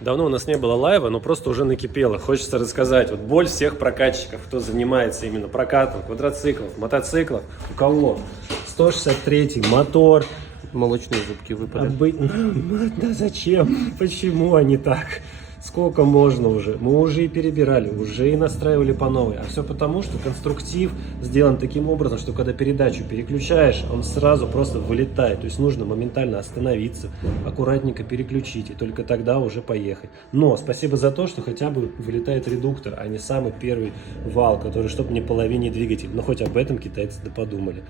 Давно у нас не было лайва, но просто уже накипело. Хочется рассказать. Вот боль всех прокатчиков, кто занимается именно прокатом квадроциклов, мотоциклов. У кого 163 мотор. Молочные зубки выпали. Да зачем? Почему они так? Сколько можно уже? Мы уже и перебирали, уже и настраивали по новой. А все потому, что конструктив сделан таким образом, что когда передачу переключаешь, он сразу просто вылетает. То есть нужно моментально остановиться, аккуратненько переключить, и только тогда уже поехать. Но спасибо за то, что хотя бы вылетает редуктор, а не самый первый вал, который чтобы не половине двигатель. Но хоть об этом китайцы да подумали.